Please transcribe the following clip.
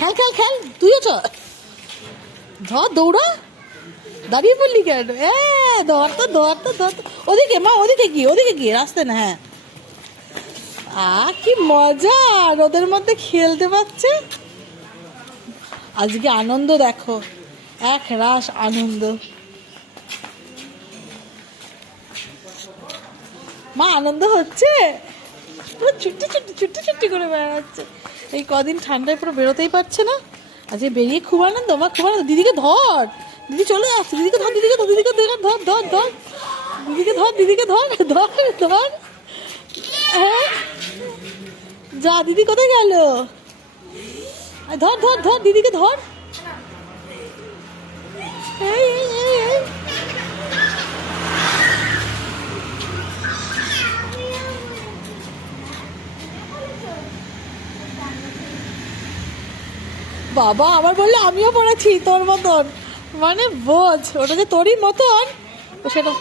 খেল খেল খেল, তুইও চ, ধর দৌড়া, দাঁড়িয়ে পড়লি কেন? ধর তো ধর তো ধর তো। ওদিকে মা, ওদিকে গিয়ে রাস্তা না। হ্যাঁ, কি মজা, রোদের মধ্যে খেলতে পারছে। আজকে আনন্দ দেখো, এক রাস আনন্দ। মা আনন্দ হচ্ছে, পুরো ছুট্টি ছুট্টি ছুট্টি ছুট্টি করে বেড়াচ্ছে। এই কদিন ঠান্ডায় পুরো বেরোতেই পারছে না, আজকে বেরিয়ে খুব আনন্দ। মা খুব আনন্দ। দিদিকে ধর, দিদি চলে যাচ্ছে, দিদিকে ধর, দিদিকে ধর, দিদিকে ধর ধর ধর ধর, দিদিকে ধর, দিদিকে ধর ধর ধর। হ্যাঁ, যা, দিদি কোথায় গেল? ধর ধর ধর, দিদিকে ধর। এই, এই, এই, এই। বাবা আবার বললে আমিও পড়েছি তোর মতন, মানে বোঝ, ওটা যে তোরই মতন সেটা।